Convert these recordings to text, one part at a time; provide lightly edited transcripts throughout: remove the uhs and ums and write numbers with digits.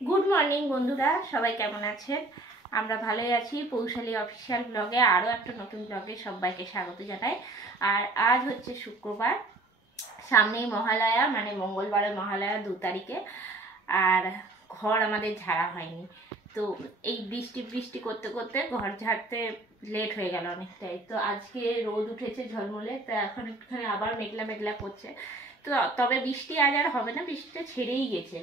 Good morning বন্ধুরা, সবাই কেমন আছেন? আমরা ভালোই আছি। পৌশালী অফিসিয়াল ব্লগে আরও একটা নতুন ব্লগে সবাইকে স্বাগত জানাই। আর আজ হচ্ছে শুক্রবার, সামনেই মহালয়া, মানে মঙ্গলবারের মহালয়া 2 তারিখে। আর ঘর আমাদের ঝাড়া হয়নি, তো এই বৃষ্টি করতে করতে ঘর ঝাড়তে লেট হয়ে গেল অনেকটাই। তো আজকে রোদ উঠেছে ঝলমলে, তো এখন একটুখানি আবার মেঘলা মেঘলা করছে। তো তবে বৃষ্টি আজ আর হবে না, বৃষ্টিটা ছেড়েই গেছে।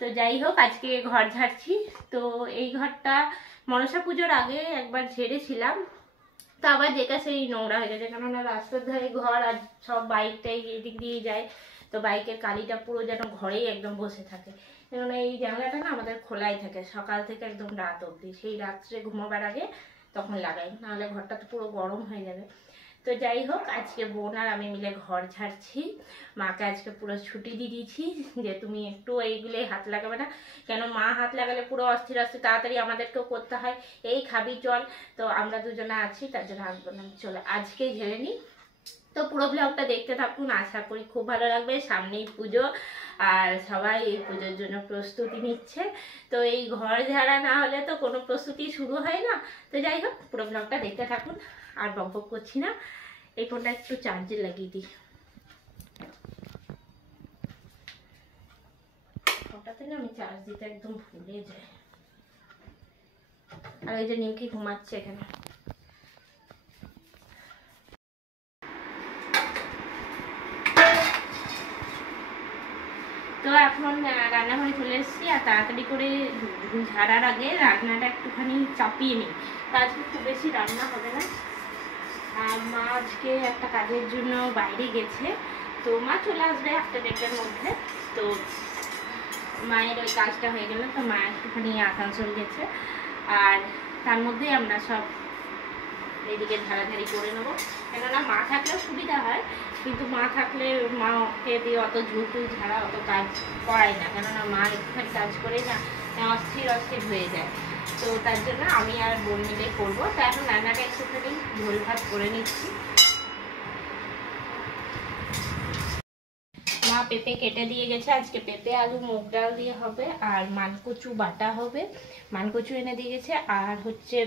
তো যাই হোক, আজকে ঘর ঝাড়ছি। তো এই ঘরটা মনসা পুজোর আগে একবার ঝেড়েছিলাম, তো আবার যেটা সেই নোংরা হয়ে গেছে, কেননা রাস্তার ধারে ঘর আর সব বাইকটাই এদিক দিয়ে যায়। তো বাইকের কালিটা পুরো যেন ঘরেই একদম বসে থাকে। কেননা এই জানলাটা না আমাদের খোলাই থাকে সকাল থেকে একদম রাত অবধি। সেই রাত্রে ঘুমোবার আগে তখন লাগাই, নাহলে ঘরটা তো পুরো গরম হয়ে যাবে। তো যাই হোক, আজকে বোন আর আমি মিলে ঘর ঝাড়ছি। মাকে আজকে পুরো ছুটি দিয়ে দিয়েছি যে তুমি একটু এইগুলোই হাত লাগাবে না, কেন মা হাত লাগালে পুরো অস্থির অস্থির তাড়াতাড়ি আমাদেরকেও করতে হয়, এই খাবি চল। তো আমরা দুজনে আছি, তার জন্য আসবো না, চলো আজকেই ঝেড়ে নিই। তো পুরো ব্লগটা দেখতে থাকুন, আশা করি খুব ভালো লাগবে। সামনেই পুজো, আর সবাই এই পুজোর জন্য প্রস্তুতি নিচ্ছে। তো এই ঘর ঝাড়া না হলে তো কোনো প্রস্তুতি শুরু হয় না। তো যাই হোক, পুরো ব্লগটা দেখতে থাকুন, আর বকবক করছি না। এই ফোনটা একটু চার্জে লাগিয়ে দিই, ফোনটাতে না আমি চার্জ দিতে একদম ভুলে যাই। আর ওই যে নিউকি ঘুমাচ্ছে এখানে। তো এখন রান্নাঘরে চলে এসেছি, আর তাড়াতাড়ি করে ঝাড়ার আগে রান্নাটা একটুখানি চাপিয়ে নিই। তা আজকে খুব বেশি রান্না হবে না। আর মা আজকে একটা কাজের জন্য বাইরে গেছে, তো মা চলে আসবে 1-1.5টার মধ্যে। তো মায়ের ওই কাজটা হয়ে গেলে তো মা একটুখানি আসানসোল গেছে, আর তার মধ্যেই আমরা সব এইদিকে ঝাড়াঝাড়ি করে নেবো। কেননা মা থাকলেও সুবিধা হয়, কিন্তু মা থাকলে মাকে দিয়ে অত ঝুঁটু ঝাড়া অত কাজ করাই না, কেননা মা একটুখানি কাজ করেই না অস্থির হয়ে যায়। তো তার জন্য আমি আর বোন মিলে করবো। তো এখন রান্নাটা একটুখানি ঝোল ভাত করে নিচ্ছি। মা পেঁপে কেটে দিয়ে গেছে, আজকে পেঁপে আলু মুগ ডাল দিয়ে হবে, আর মানকচু বাটা হবে, মানকচু এনে দিয়ে গেছে। আর হচ্ছে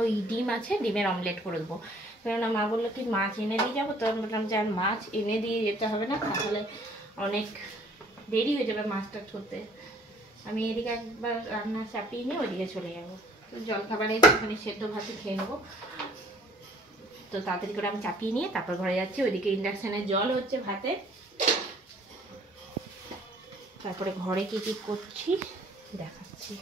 ওই ডিম আছে, ডিমের অমলেট করে দেবো। কেননা মা বললো কি মাছ এনে দিয়ে যাবো, তো আমি বললাম যে আর মাছ এনে দিয়ে যেতে হবে না, তাহলে অনেক দেরি হয়ে যাবে মাছটা ধরতে। আমি এদিকে একবার রান্না চাপিয়ে নিয়ে ওইদিকে চলে যাবো। তো জলখাবারে একটুখানি সেদ্ধ ভাতে খেয়ে নেবো। তো তাড়াতাড়ি করে আমি চাপিয়ে নিয়ে তারপর ঘরে যাচ্ছি। ওইদিকে ইন্ডাকশানে জল হচ্ছে ভাতে। তারপরে ঘরে কি কি করছি দেখাচ্ছি।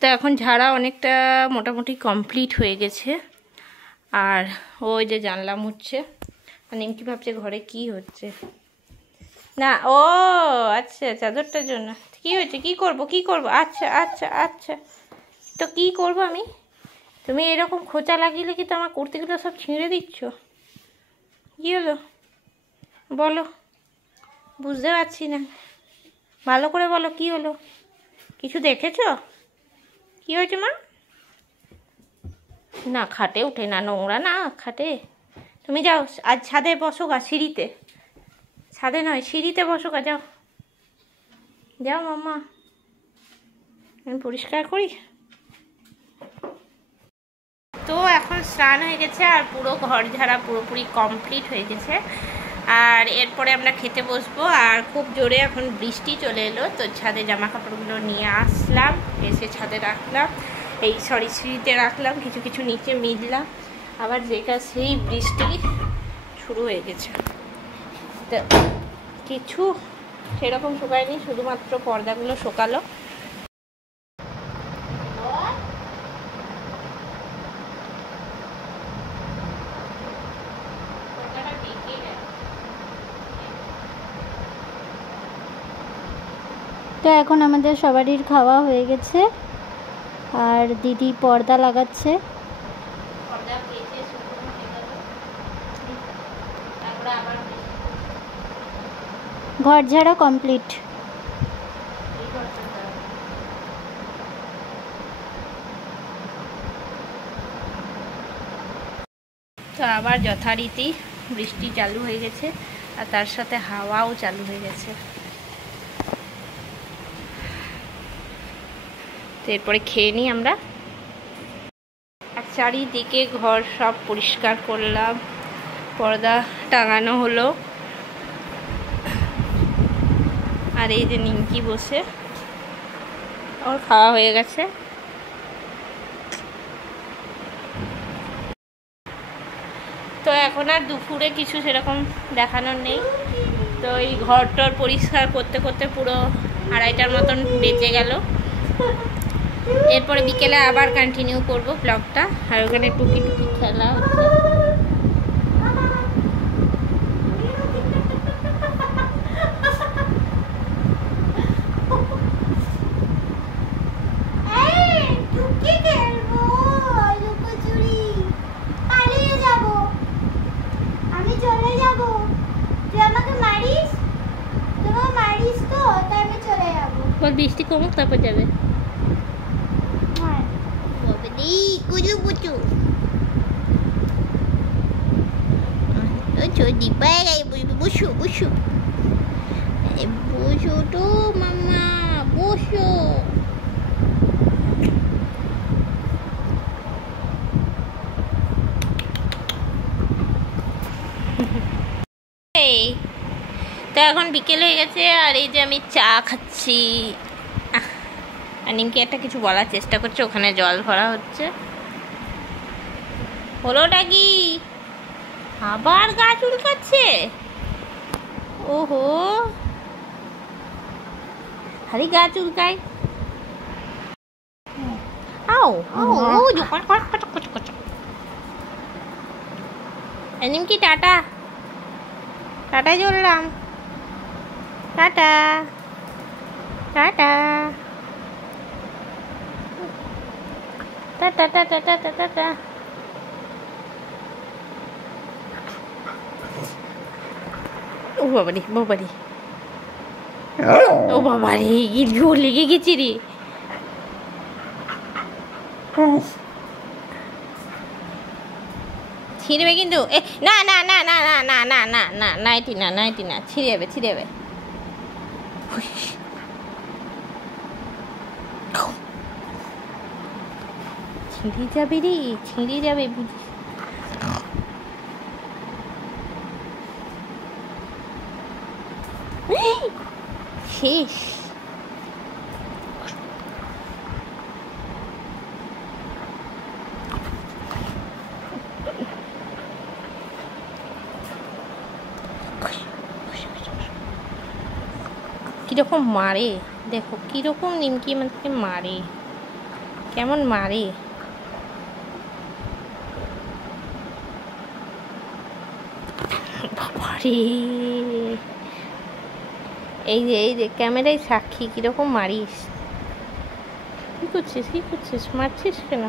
তো এখন ঝাড়া অনেকটা মোটামুটি কমপ্লিট হয়ে গেছে। আর ওই যে জানলা মুছছে, নিমকি ভাবছে ঘরে কি হচ্ছে না। ও আচ্ছা, চাদরটার জন্য কি হয়েছে, কি করব? আচ্ছা আচ্ছা আচ্ছা, তো কি করব আমি? তুমি এরকম খোঁচা লাগিয়ে কি তো আমার কুর্তিগুলো সব ছিঁড়ে দিচ্ছ? কী হলো বলো, বুঝতে পারছি না, ভালো করে বলো কি হলো। কিছু দেখেছো? কি হয়েছে মা? না খাটে উঠে না, নোংরা না খাটে। তুমি যাও আজ ছাদে বসো গা, সিঁড়িতে, ছাদে নয় সিঁড়িতে বসো গা, যাও যাও মাম্মা, আমি পরিষ্কার করি। তো এখন স্নান হয়ে গেছে আর পুরো ঘর ঝাড়া পুরোপুরি কমপ্লিট হয়ে গেছে। আর এরপরে আমরা খেতে বসবো। আর খুব জোরে এখন বৃষ্টি চলে এলো, তো ছাদে জামা কাপড়গুলো নিয়ে আসলাম, এসে ছাদে রাখলাম, সিঁড়িতে রাখলাম, কিছু কিছু নিচে মিললাম। আবার যেটা সেই বৃষ্টি শুরু হয়ে গেছে, তো কিছু সেরকম শুকায়নি, শুধুমাত্র পর্দাগুলো শুকালো। তো এখন আমাদের সবারই খাওয়া হয়ে গেছে আর দিদি পর্দা লাগাচ্ছে। ঘর ঝাড়া কমপ্লিট। তো আবার যথারীতি বৃষ্টি চালু হয়ে গেছে আর তার সাথে হাওয়াও চালু হয়ে গেছে। তো এরপরে খেয়ে নিই আমরা। আর চারিদিকে ঘর সব পরিষ্কার করলাম, পর্দা টাঙানো হলো। আর এই যে নিমকি বসে ওর খাওয়া হয়ে গেছে। তো এখন আর দুপুরে কিছু সেরকম দেখানোর নেই। তো এই ঘরটর পরিষ্কার করতে করতে পুরো 2:30টার মতন বেজে গেল। এরপরে বিকেলে আবার কন্টিনিউ করব ব্লগটা। আর ওখানে টুকি টুকি খেলা হচ্ছে। বল বৃষ্টি কমুক তারপর যাবে। বসো বসো বসো তো মামা, বসো। তো এখন বিকেল হয়ে গেছে আর এই যে আমি চা খাচ্ছি। আর নিমকি একটা কিছু বলার চেষ্টা করছে, ওখানে জল ভরা হচ্ছে। হলোটা কি? আবার গা চুলকাচ্ছে। ওহো, খালি গা চুলকায়। আও ও যখন নিমকি টাটা, টাটাই চললাম, tata tata tata tata tata tata. ও বাবারি বাবারি, ও বাবারি, কি জোর লেগে গেছি রে। ছিঁড়বে কিন্তু, এ না না না না না না না না না, নাইটি না নাইটি না, ছিঁড়ে যাবে ছিঁড়ে যাবে। ছিঁড়ে যাবে রে, ছিঁড়ে যাবে বুঝি। শেষ। কিরকম মারে দেখো, কিরকম নিমকি আমাকে মারে। কেমন মারে। বাবারে, এই যে ক্যামেরায় সাক্ষী, কিরকম মারিস। কি করছিস মারছিস কেন?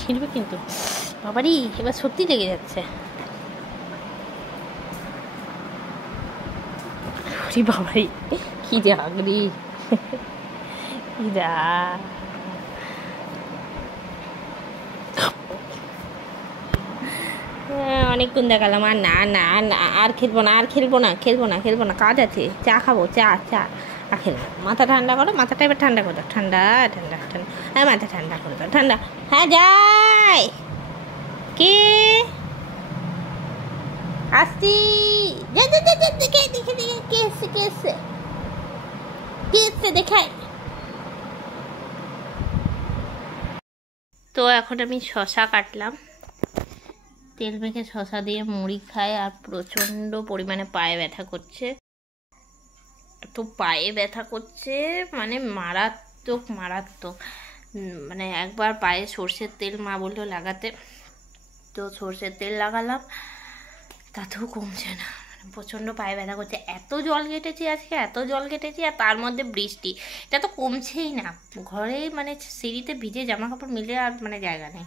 ছিড়বে কিন্তু। বাবারি, এবার সত্যি লেগে যাচ্ছে। বাবারি, কি জাগরি, কি যা। অনেকক্ষণ দেখালাম, আর না না না, আর খেলবো না, কাজ আছে। চা খাবো, চা আর খেলবো। মাথা ঠান্ডা করো, মাথাটা এবার ঠান্ডা করো। ঠান্ডা হ্যাঁ, মাথা ঠান্ডা করো, ঠান্ডা। হ্যাঁ যাই। কে আসছি? দেখে দেখাই। তো এখন আমি শশা কাটলাম, তেল মেখে শশা দিয়ে মুড়ি খাই। আর প্রচণ্ড পরিমাণে পায়ে ব্যথা করছে। তো পায়ে ব্যথা করছে মানে মারাত্মক। মানে একবার পায়ে সর্ষের তেল মা বললো লাগাতে, তো সর্ষের তেল লাগালাম, তাতেও কমছে না। মানে প্রচণ্ড পায়ে ব্যথা করছে। এত জল কেটেছি আজকে, আর তার মধ্যে বৃষ্টি, এটা তো কমছেই না। ঘরে মানে সিঁড়িতে ভিজে জামা কাপড় মিলে আর মানে জায়গা নেই।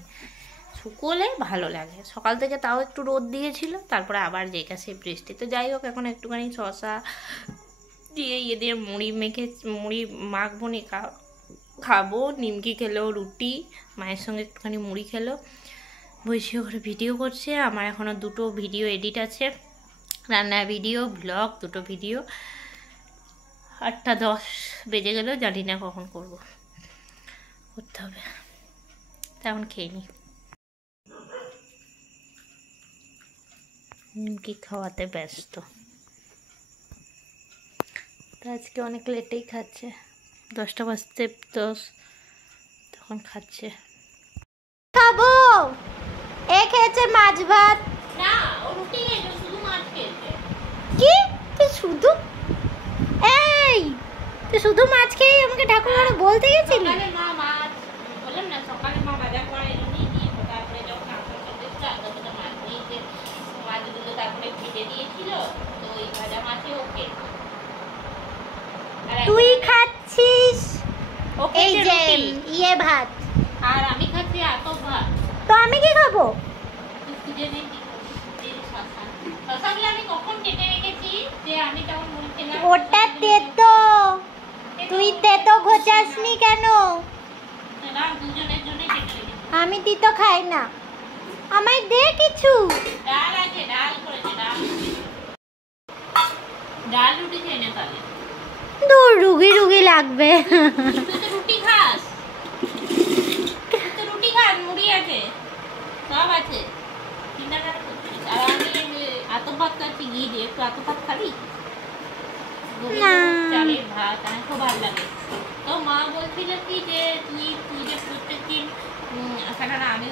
শুকোলে ভালো লাগে। সকাল থেকে তাও একটু রোদ দিয়েছিল, তারপরে আবার যেটা সেই বৃষ্টি। তো যাই হোক, এখন একটুখানি শশা দিয়ে দিয়ে মুড়ি মাখবো নি, খাবো। নিমকি খেলো, রুটি, মায়ের সঙ্গে একটুখানি মুড়ি খেলো। বসে করে ভিডিও করছে। আমার এখনও 2টো ভিডিও এডিট আছে, রান্নার ভিডিও, ব্লগ, 2টো ভিডিও। 8টা 10 বেজে গেল, জানি না কখন করতে হবে। তেমন খেয়ে নি। নিমকি খাওয়াতে ব্যস্ত। তো আজকে অনেক লেটেই খাচ্ছে, 10টা বাজতে 10 তখন খাচ্ছে। খাবো। এ খেয়েছে মাছ ভাত। না, ও রুটি খেয়েছে, শুধু মাছ খেয়েছে। কি তুই শুধু তুই শুধু মাছ খেয়ে আমাকে ঠাকুমারা বলতে গেছিলি? সকালে মা মাছ, বললাম না, সকালে মা বাজার করে এনে নিয়ে, তারপরে যখন আসার সাথে মাছ নিয়েছে, মাছগুলো তারপরে ভেজে দিয়েছিল, তো ওই ভাজা মাছই ওকে। তুই খাচ্ছিস এই যে ইয়ে ভাত, আর আমি খাচ্ছি এত ভাত। তো আমি কি খাবো? শশাগুলো আমি কখন কেটে রেখেছি, যে আমি তখন মুড়ি খেলাম। ওটা তেতো, তুই তেতো ঘোচাসনি কেন? না, দুজনের জন্যই কেটে রেখেছি। আমি তিতো খাই না, আমায় দে কিছু। ডাল আছে, ডাল করেছে, ডাল রুটি খেয়ে নে তাহলে। দূর, রুগী লাগবে। তুই তো রুটি খাস, মুড়ি আছে, সব আছে, চিন্তা কেন করছিস? আর আমি এত ভাত খাচ্ছি ঘি দিয়ে, একটু এত ভাত খাবি? চালের ভাত আমার খুব ভালো লাগে। তো মা বলছিল কি যে তুই যে প্রত্যেকদিন, আমি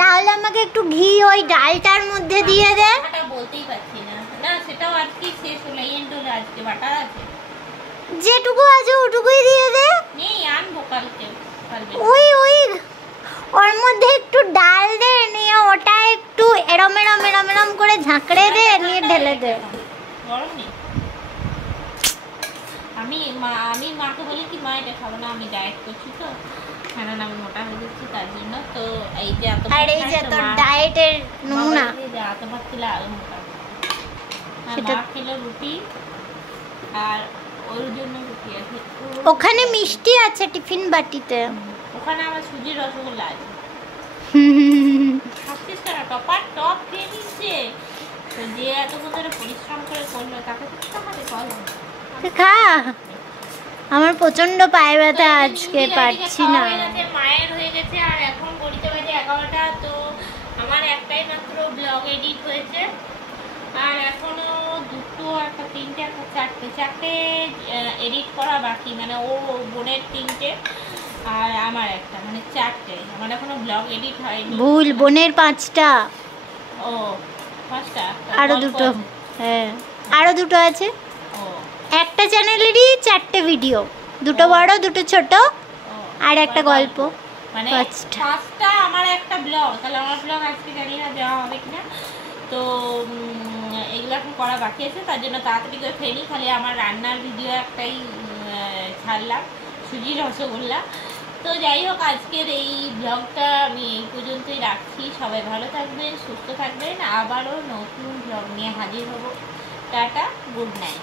তাহলে আমাকে একটু ঘি ওই ডালটার মধ্যে দিয়ে দে। বলতেই পারছি না, সেটাও আজকে শেষ হলো, এন্ড হলো, আজকে বাটা আছে, যেটুকু আছে ওটুকুই দিয়ে দে। নেই, আনবো কালকে। ওই ওর মধ্যে একটু ডাল দে, নিয়ে ওটা একটু এরম করে ঝাঁকড়ে দে, নিয়ে ঢেলে দে। গরম নেই। আমি মাকে বলি কি, মা এটা খাবো না, আমি ডায়েট করছি, তো কেননা আমি মোটা হয়ে যাচ্ছি, তার জন্য। তো এই যে তোর ডায়েটের নমুনা, এত ভাত খেলে আরো মোটা। মা খেলো রুটি, আর ওর জন্য রুটি আছে। ওখানে মিষ্টি আছে টিফিন বাটিতে, ওখানে আমার সুজির রসগোল্লা আছে। খাচ্ছিস কেন? টপ খেয়ে নিচ্ছে। তো যে এতক্ষণ ধরে পরিশ্রম করে করলো, তাকে তো খাবে, কল খা। আমার প্রচন্ড পায়ে ব্যথা, আজকে পারছি না। মায়ের হয়ে গেছে, আর এখন ঘড়িতে বাজে 11টা। তো আমার একটাই মাত্র ব্লগ এডিট হয়েছে, আর এখনো 2টো, একটা 3টে, একটা 4টে এডিট করা বাকি। মানে ও বোনের 3টে, আর আমার একটা, মানে 4টে। আমার এখনো ব্লগ এডিট হয়নি। ভুল, বোনের 5টা, ও 5টা, আরো দুটো। হ্যাঁ, আরো দুটো আছে। ও একটা চ্যানেলেরই 4টে ভিডিও, দুটো বড় দুটো ছোট আর একটা গল্প। মানে 5টা। 5টা আমার একটা ব্লগ। তাহলে আমার ব্লগ আজকে জানি না দেওয়া হবে কিনা। তো এগুলো এখন করা বাকি আছে, তার জন্য তাড়াতাড়ি করে ফেলি। খালি আমার রান্নার ভিডিও একটাই ছাড়লাম, সুজির রসগোল্লা। তো যাই হোক, আজকের এই ব্লগটা আমি এই পর্যন্তই রাখছি। সবাই ভালো থাকবেন, সুস্থ থাকবেন। আবারও নতুন ব্লগ নিয়ে হাজির হব। Tata, good night.